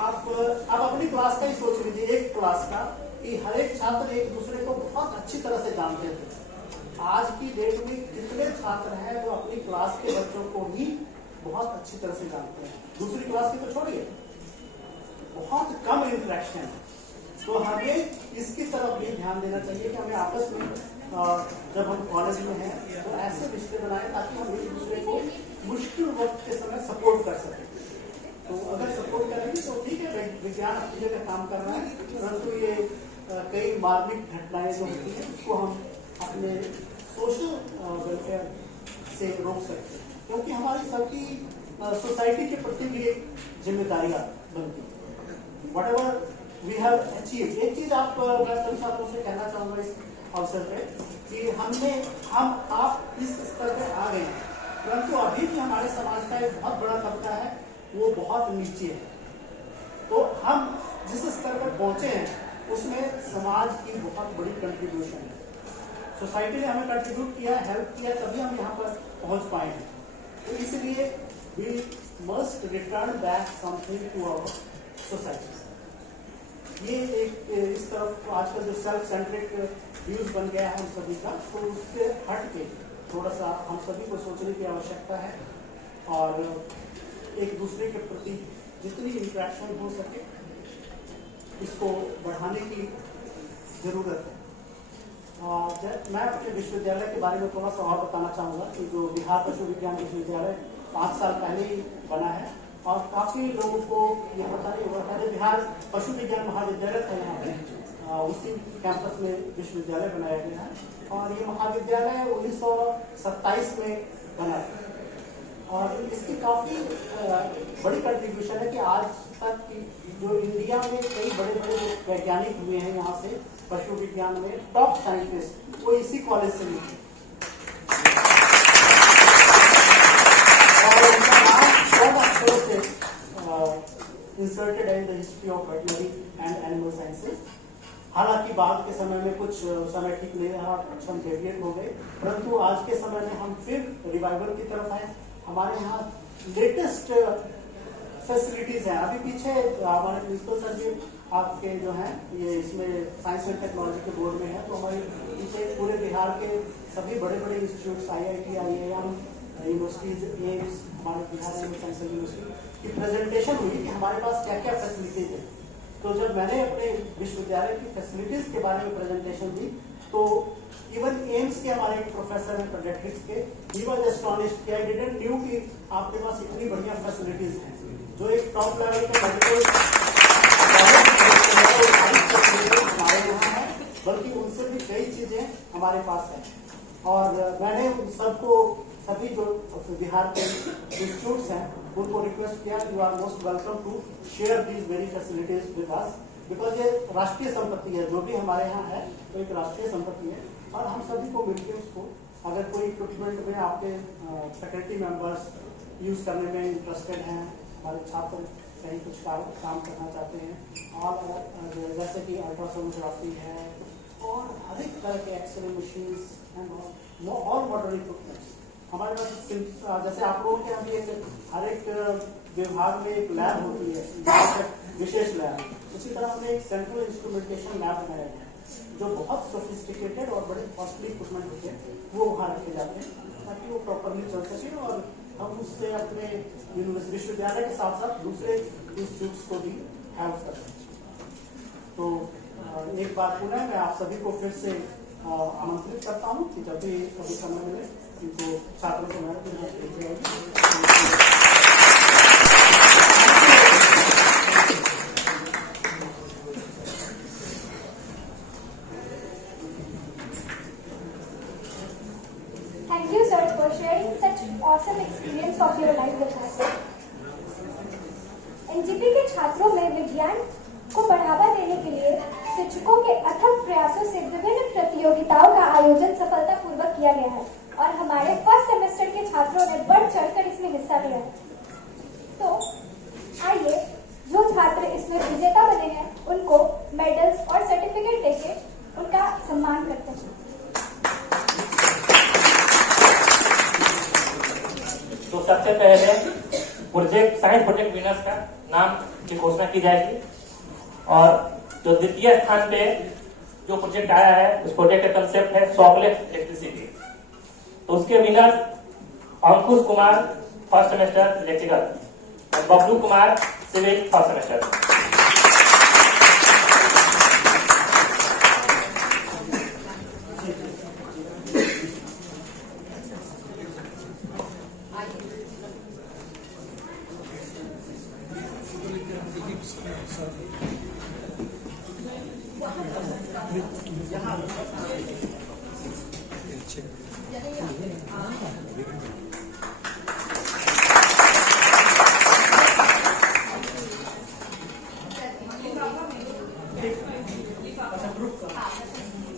आप अपनी क्लास का ही सोच लीजिए, एक क्लास का, कि हर एक छात्र एक दूसरे को बहुत अच्छी तरह से जानते थे। आज की डेट में कितने छात्र हैं जो अपनी क्लास के बच्चों को ही बहुत अच्छी तरह से जानते हैं, दूसरी क्लास की तो छोड़िए, बहुत कम इंटरेक्शन है। तो हमें इसकी तरफ भी ध्यान देना चाहिए कि हमें आपस में जब हम कॉलेज में हैं तो ऐसे रिश्ते बनाए ताकि हम एक दूसरे को मुश्किल वक्त के समय सपोर्ट कर सकें। तो अगर सपोर्ट करेंगे तो ठीक है, विज्ञान अपनी जगह काम कर रहा है, परंतु ये कई मार्मिक घटनाएं जो होती हैं उसको हम अपने सोशल वेलफेयर से रोक सकते हैं, क्योंकि हमारी सबकी सोसाइटी के प्रति भी एक जिम्मेदारियां बनती है। व्हाटएवर वी हैव अचीव, एक चीज मैं सभी छात्रों से कहना चाहूंगा इस अवसर पे कि हम आप इस स्तर पे आ गए हैं, परंतु अभी भी हमारे समाज का एक बहुत बड़ा तबका है वो बहुत नीचे है। तो हम जिस स्तर पर पहुंचे हैं उसमें समाज की बहुत बड़ी कंट्रीब्यूशन है। सोसाइटी ने हमें कंट्रीब्यूट किया, हेल्प किया, तभी हम यहाँ पर पहुंच पाए हैं। तो इसलिए we must return back something to our society. ये एक इस तरफ आजकल जो सेल्फ सेंट्रिक व्यूज बन गया है हम सभी का, तो उससे हट के थोड़ा सा हम सभी को सोचने की आवश्यकता है और एक दूसरे के प्रति जितनी इंटरेक्शन हो सके इसको बढ़ाने की जरूरत है। मैं अपने विश्वविद्यालय के बारे में थोड़ा सा और बताना चाहूँगा कि जो बिहार पशु विज्ञान विश्वविद्यालय 5 साल पहले ही बना है और काफ़ी लोगों को ये पता नहीं हुआ। पहले बिहार पशु विज्ञान महाविद्यालय था यहाँ पे, उसी कैंपस में विश्वविद्यालय बनाया गया है और ये महाविद्यालय 1927 में बना है और इसकी काफ़ी बड़ी कंट्रीब्यूशन है कि आज तक जो इंडिया में कई बड़े बड़े वैज्ञानिक हुए हैं यहाँ से पशु विज्ञान में टॉप साइंटिस्ट वो इसी कॉलेज से निकले और उनका नाम 100 अक्षरों से इंसर्टेड है in the history of veterinary and animal sciences. हालांकि बाद के समय में कुछ समय ठीक नहीं रहा, कुछ हम डेविएट हो गए, परंतु आज के समय में हम फिर रिवाइवल की तरफ आए। हमारे यहाँ लेटेस्ट फैसिलिटीज हैं। अभी पीछे हमारे प्रिंसिपल सर जी आपके जो हैं ये इसमें साइंस एंड टेक्नोलॉजी के बोर्ड में है, तो हमारे पीछे पूरे बिहार के सभी बड़े बड़े institutes IIT, IIM universities, AIIMS, हमारे बिहार एनिमल साइंस यूनिवर्सिटी की प्रेजेंटेशन हुई कि हमारे पास क्या क्या फैसिलिटीज है। तो जब मैंने अपने विश्वविद्यालय की फैसिलिटीज के बारे में प्रेजेंटेशन दी तो इवन एम्स के हमारे एक प्रोफेसर हैं पेडियाट्रिक्स के, ही वाज एस्टोनिश्ड कि आई डिडंट न्यू कि आपके पास इतनी बढ़िया फैसिलिटीज हैं। जो एक टॉप लेवल के मेडिकल हमारे यहाँ है, बल्कि उनसे भी कई चीजें हमारे पास हैं। और मैंने उन सबको सभी जो बिहार के इंस्टीट्यूट्स हैं उनको रिक्वेस्ट किया you are most welcome to share these very facilities with us, because ये राष्ट्रीय संपत्ति है। जो भी हमारे यहाँ है तो एक राष्ट्रीय संपत्ति है और हम सभी को मिलकर उसको, अगर कोई इक्विपमेंट में आपके फैकल्टी मेंबर्स यूज करने में इंटरेस्टेड हैं, हमारे छात्र कहीं कुछ काम करना चाहते हैं और जैसे कि अल्ट्रासोनोग्राफी है और हर एक तरह के x-ray machines and all modern equipments हमारे पास। जैसे आप लोगों के अभी हर एक विभाग में एक लैब होती है, विशेष लैब, उसी तरह हमने एक सेंट्रल इंस्ट्रूमेंटेशन लैब बनाया है जो बहुत सोफिस्टिकेटेड और बड़े कॉस्टली इक्विपमेंट होते हैं वो वहाँ रखे जाते हैं ताकि वो प्रॉपरली चल सके और हम उससे अपने विश्वविद्यालय के साथ साथ दूसरे इंस्टीट्यूट्स को भी हेल्प कर सकते। तो एक बार पुनः मैं आप सभी को फिर से आमंत्रित करता हूँ कि जब भी कभी समय मिले इनको छात्रों को Thank you, sir, for sharing such awesome experience of your life with us. NGP के छात्रों में विज्ञान को बढ़ावा देने के लिए शिक्षकों के अथक प्रयासों से विभिन्न प्रतियोगिताओं का आयोजन सफलतापूर्वक किया गया है और हमारे फर्स्ट सेमेस्टर के छात्रों ने बढ़ चढ़कर इसमें हिस्सा लिया है। तो आइए जो छात्र इसमें विजेता बने हैं उनको मेडल्स और सर्टिफिकेट देके उनका सम्मान करते हैं। तो सबसे पहले प्रोजेक्ट साइंस प्रोजेक्ट विनर्स का नाम की घोषणा की जाएगी और जो द्वितीय स्थान पे जो प्रोजेक्ट आया है उस प्रोजेक्ट का कंसेप्ट है शॉकलेस इलेक्ट्रिसिटी। तो उसके winner Ankush Kumar first semester electrical, Bablu Kumar civil first semester.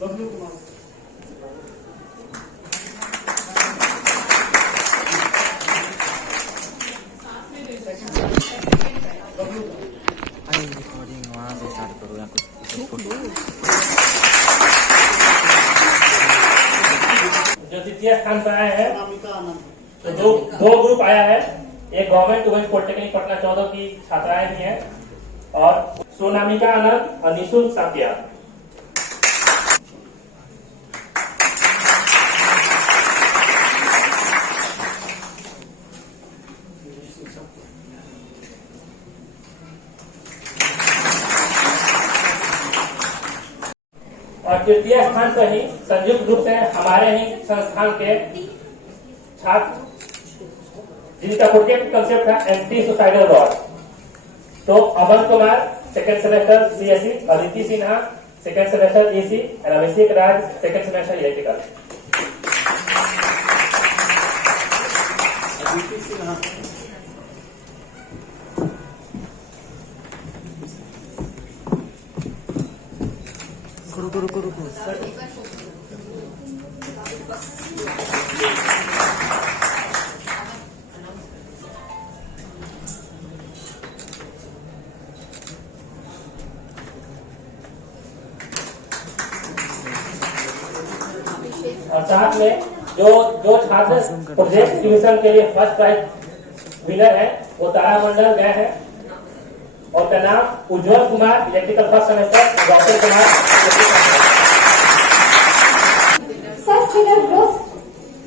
Bablu Kumar. अरे रिकॉर्डिंग वहाँ से स्टार्ट करो या कुछ। जो द्वितीय स्थान पर आए हैं अनामिका आनंद। तो दो ग्रुप आया है। एक गवर्नमेंट वुमेन पॉलिटेक्निक पटना 14 की छात्राएं भी हैं और सोनामिका आनंद और निशुल्क सापिया। और तृतीय स्थान पर ही संयुक्त रूप से हमारे ही संस्थान के छात्र जिनका प्रोजेक्ट कंसेप्ट है एंटी सुसाइडल वॉर। तो Aman Kumar second semester CSC, Aditi Sinha second semester AC और Abhishek Raj second semester electrical. Aditi Sinha. रुको। और साथ में जो छात्र प्रोजेक्ट डिवीजन के लिए फर्स्ट प्राइज विनर है वो तारामंडल गए हैं और का नाम Ujjwal Kumar electrical first semester, doctor Kumar. First winner group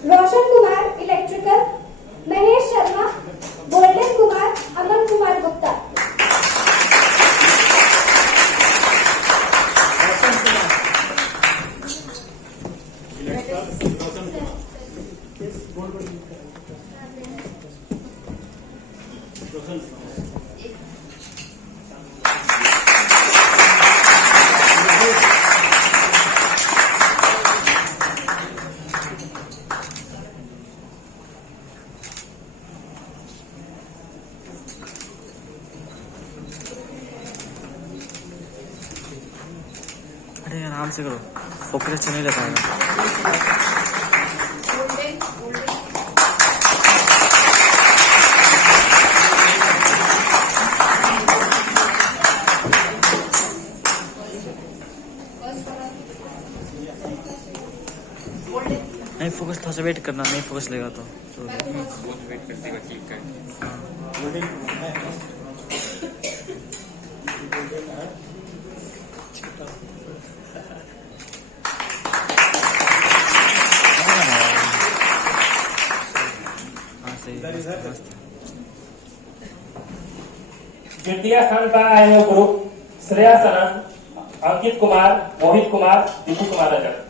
Roshan Kumar electrical, Mahesh Sharma, Golden Kumar, Aman Kumar Gupta. अरे आराम से करो, फोकस अच्छा नहीं लग पाएगा। नहीं फोकस थोड़ा सा वेट करना, नहीं फोकस लेगा तो बहुत वेट करते हुए क्लिक द्वितीय स्थान पर आए हैं ग्रुप श्रेया सनन, अंकित कुमार, मोहित कुमार, दीपू कुमार रजक।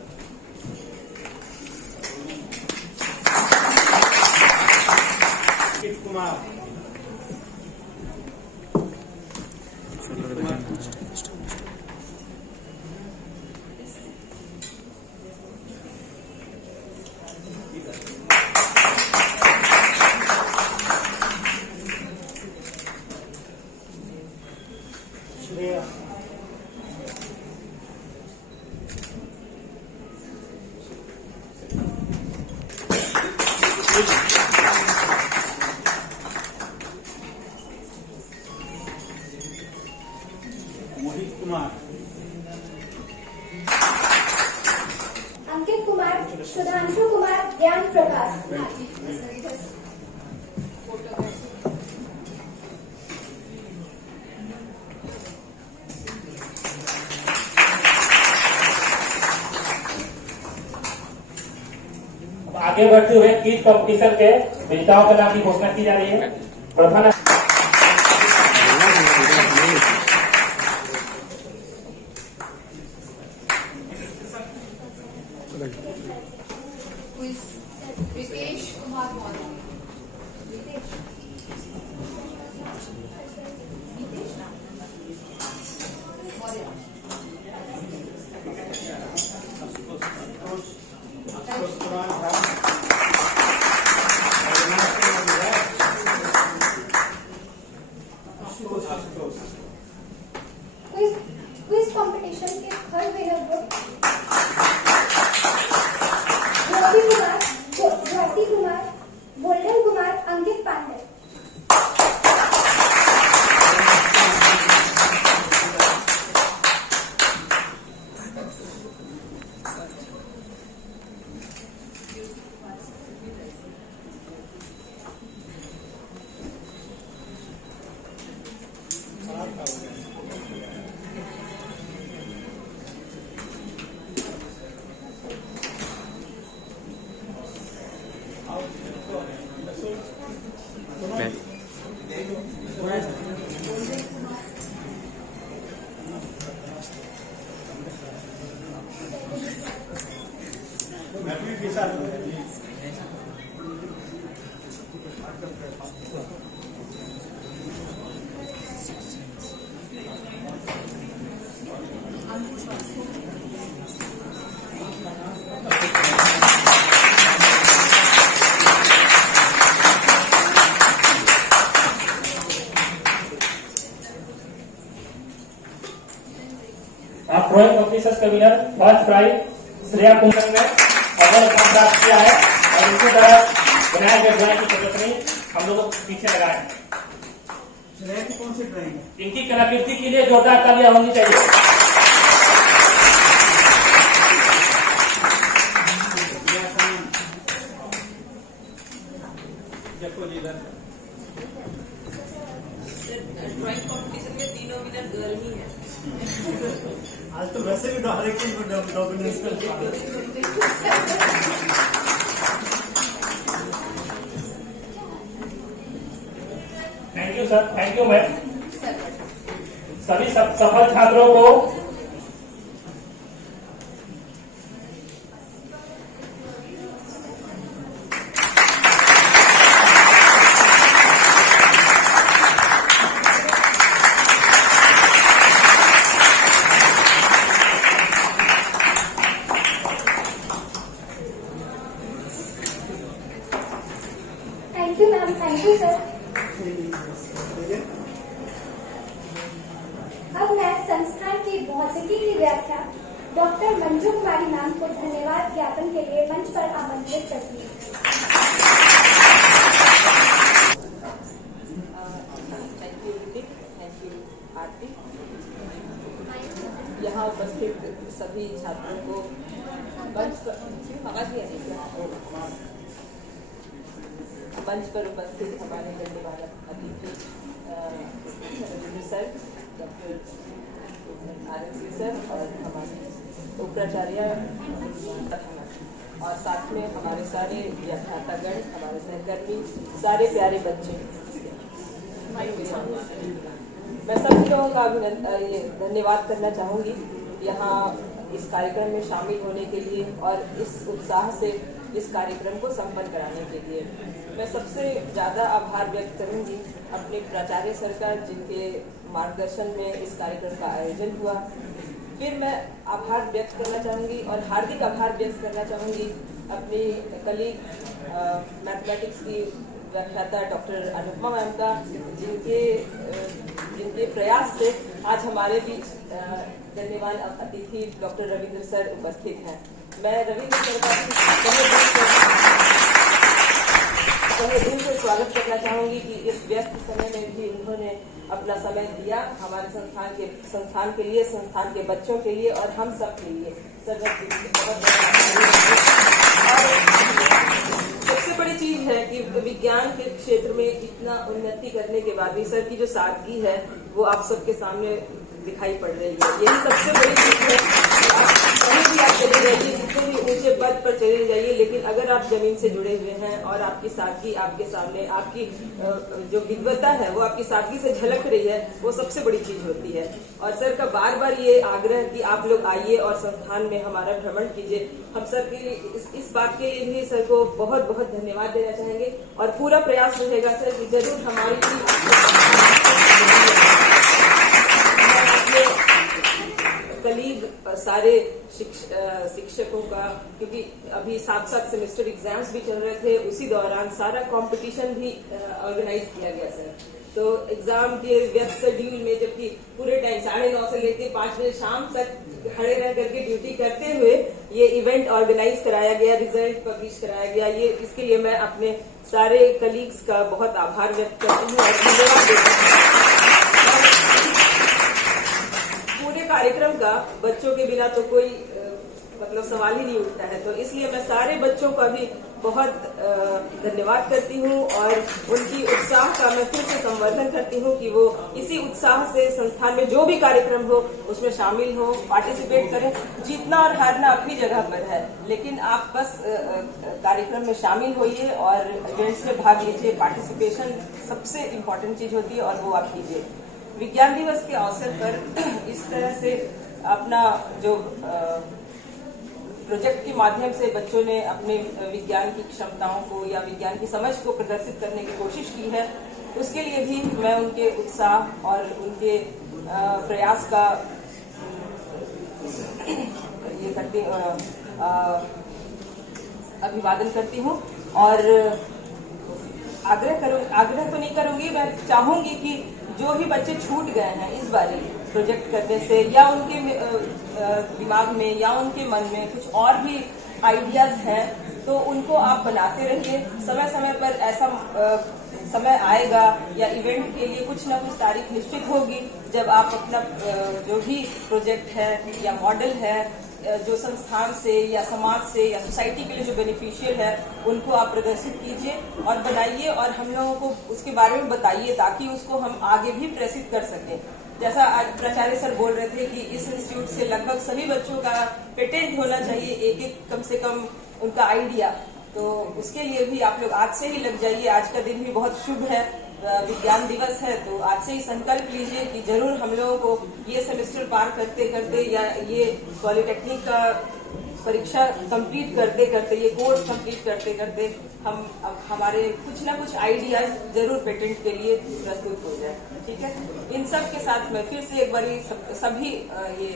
श्रेया। मोहित कुमार। अंकित कुमार, सुधांशु कुमार, ज्ञान प्रकाश। आगे बढ़ते हुए क्विज कंपटीशन के विजेताओं के नाम की घोषणा की जा रही है। प्रथम रितेश कुमार मौर्य। कॉम्पिटिशन के third winner group Jyoti Kumar, Golden Kumar, Ankit Pandey. आप ड्राइंग कॉम्पिटिशन का winner first prize Shreya Kumar ने अव्वल स्थान प्राप्त किया है और इसी तरह विनायक के ड्राइंग की प्रदर्शनी हम लोग पीछे लगाए हैं। श्रेया की कौन सी ड्राइंग है? इनकी कलाकृति के लिए जोरदार तालियां होनी चाहिए। ड्राइंग कंपटीशन में तीनों विनर गर्ल ही है। आज तो वैसे भी directly dominance thank you sir, thank you ma'am. सभी सफल छात्रों को thank you ma'am, thank you sir. अब मैं संस्थान की भौतिकी की व्याख्या डॉक्टर मंजू कुमारी मैम को धन्यवाद ज्ञापन के लिए मंच पर आमंत्रित करती हूँ। Thank you Hrithik, thank you Aarti. यहाँ उपस्थित सभी छात्रों को मंच पर उपस्थित हमारे गण्यमान्य अतिथि Ravindra sir, doctor RNC sir और हमारे उपाचार्य और साथ में हमारे सारे व्याख्यातागण, हमारे सहकर्मी, सारे प्यारे बच्चे, मैं सभी लोगों का धन्यवाद करना चाहूँगी यहाँ इस कार्यक्रम में शामिल होने के लिए और इस उत्साह से इस कार्यक्रम को संपन्न कराने के लिए। मैं सबसे ज़्यादा आभार व्यक्त करूंगी अपने प्राचार्य सर का, जिनके मार्गदर्शन में इस कार्यक्रम का आयोजन हुआ। फिर मैं आभार व्यक्त करना चाहूँगी और हार्दिक आभार व्यक्त करना चाहूँगी अपनी कलीग मैथमेटिक्स की व्याख्याता डॉक्टर अनुपमा मैम का, जिनके प्रयास से आज हमारे बीच गण्यमान्य अतिथि डॉक्टर रविंद्र सर उपस्थित हैं। मैं रविंद्र सर का तहे दिल से स्वागत करना चाहूंगी कि इस व्यस्त समय में भी उन्होंने अपना समय दिया हमारे संस्थान के लिए, संस्थान के बच्चों के लिए और हम सब के लिए। सर सबसे बड़ी चीज है कि विज्ञान के क्षेत्र में इतना उन्नति करने के बाद भी सर की जो सादगी है वो आप सबके सामने दिखाई पड़ रही है। यही सबसे बड़ी चीज है। कहीं भी आप चले जाइए, जितने भी ऊंचे पद पर चले जाइए, लेकिन अगर आप जमीन से जुड़े हुए हैं और आपकी सादगी आपके सामने, आपकी जो विद्वता है वो आपकी सादगी से झलक रही है, वो सबसे बड़ी चीज होती है। और सर का बार बार ये आग्रह कि आप लोग आइए और संस्थान में हमारा भ्रमण कीजिए, हम सर के लिए इस बात के लिए भी सर को बहुत बहुत धन्यवाद देना चाहेंगे। और पूरा प्रयास रहेगा सर कि जरूर हमारी कलीग सारे शिक्षकों का, क्योंकि अभी साथ सेमेस्टर एग्जाम्स भी चल रहे थे, उसी दौरान सारा कंपटीशन भी ऑर्गेनाइज किया गया सर। तो एग्जाम के व्यस्त शेड्यूल में, जबकि पूरे टाइम 9:30 से लेकर 5 बजे शाम तक खड़े रह करके ड्यूटी करते हुए ये इवेंट ऑर्गेनाइज कराया गया, रिजल्ट पब्लिश कराया गया, ये इसके लिए मैं अपने सारे कलीग्स का बहुत आभार व्यक्त करती हूँ और धन्यवाद देती हूँ। पूरे कार्यक्रम का बच्चों के बिना तो कोई मतलब सवाल ही नहीं उठता है, तो इसलिए मैं सारे बच्चों का भी बहुत धन्यवाद करती हूँ और उनकी उत्साह का मैं फिर से संवर्धन करती हूँ कि वो इसी उत्साह से संस्थान में जो भी कार्यक्रम हो उसमें शामिल हो, पार्टिसिपेट करें। जीतना और हारना अपनी जगह पर है, लेकिन आप बस कार्यक्रम में शामिल होइए और इवेंट्स में भाग लीजिए। पार्टिसिपेशन सबसे इम्पोर्टेंट चीज होती है और वो आप कीजिए। विज्ञान दिवस के अवसर पर इस तरह से अपना जो प्रोजेक्ट के माध्यम से बच्चों ने अपने विज्ञान की क्षमताओं को या विज्ञान की समझ को प्रदर्शित करने की कोशिश की है, उसके लिए भी मैं उनके उत्साह और उनके प्रयास का ये करती अभिवादन करती हूँ और आग्रह तो नहीं करूंगी, मैं चाहूंगी कि जो भी बच्चे छूट गए हैं इस बारी प्रोजेक्ट करने से, या उनके दिमाग में या उनके मन में कुछ और भी आइडियाज हैं, तो उनको आप बनाते रहिए। समय समय पर ऐसा समय आएगा या इवेंट के लिए कुछ ना कुछ तारीख निश्चित होगी जब आप अपना जो भी प्रोजेक्ट है या मॉडल है जो संस्थान से या समाज से या सोसाइटी के लिए जो बेनिफिशियल है उनको आप प्रदर्शित कीजिए और बनाइए और हम लोगों को उसके बारे में बताइए ताकि उसको हम आगे भी प्रेषित कर सकें। जैसा आज प्राचार्य सर बोल रहे थे कि इस इंस्टीट्यूट से लगभग सभी बच्चों का पेटेंट होना चाहिए, एक कम से कम उनका आइडिया, तो उसके लिए भी आप लोग आज से ही लग जाइए। आज का दिन भी बहुत शुभ है, विज्ञान दिवस है, तो आज से ही संकल्प लीजिए कि जरूर हम लोगों को ये सेमेस्टर पार करते करते या ये पॉलिटेक्निक का परीक्षा कंप्लीट करते करते, ये कोर्स कंप्लीट करते करते हम हमारे कुछ ना कुछ आइडियाज जरूर पेटेंट के लिए प्रस्तुत हो जाए। ठीक है, इन सब के साथ मैं फिर से एक बार सभी ये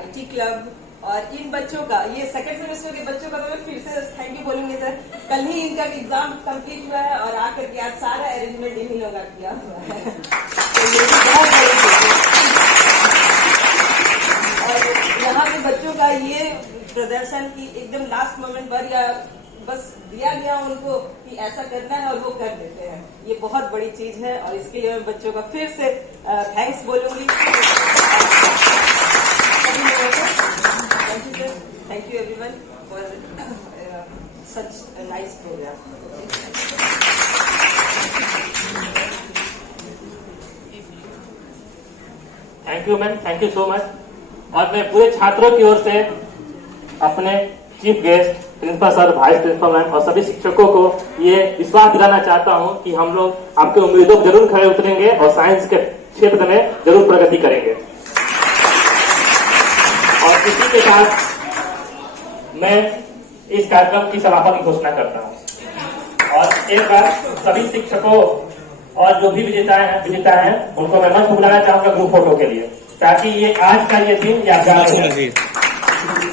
IT क्लब और इन बच्चों का, ये सेकंड सेमेस्टर के बच्चों का तो मैं फिर से थैंक यू बोलूंगी सर। कल ही इनका एग्जाम कंप्लीट हुआ है और आकर के आज सारा अरेंजमेंट इन्हीं लोगों का किया हुआ है, तो ये भी बहुत बड़ी चीज है। और यहाँ पे बच्चों का ये प्रदर्शन की एकदम लास्ट मोमेंट पर या बस दिया गया उनको कि ऐसा करना है और वो कर देते हैं, ये बहुत बड़ी चीज है और इसके लिए मैं बच्चों का फिर से थैंक्स बोलूंगी। Thank you everyone for such a nice program. Thank you ma'am, thank you so much. और मैं पूरे छात्रों की ओर से अपने chief guest principal sir, vice principal ma'am और सभी शिक्षकों को ये विश्वास दिलाना चाहता हूं कि हम लोग आपके उम्मीदों पर जरूर खड़े उतरेंगे और साइंस के क्षेत्र में जरूर प्रगति करेंगे। और इसी के साथ मैं इस कार्यक्रम की समापन की घोषणा करता हूं और एक बार सभी शिक्षकों और जो भी विजेता हैं उनको मैं मंच बुलाना चाहूंगा ग्रुप फोटो के लिए, ताकि ये आज का ये दिन यादगार हो।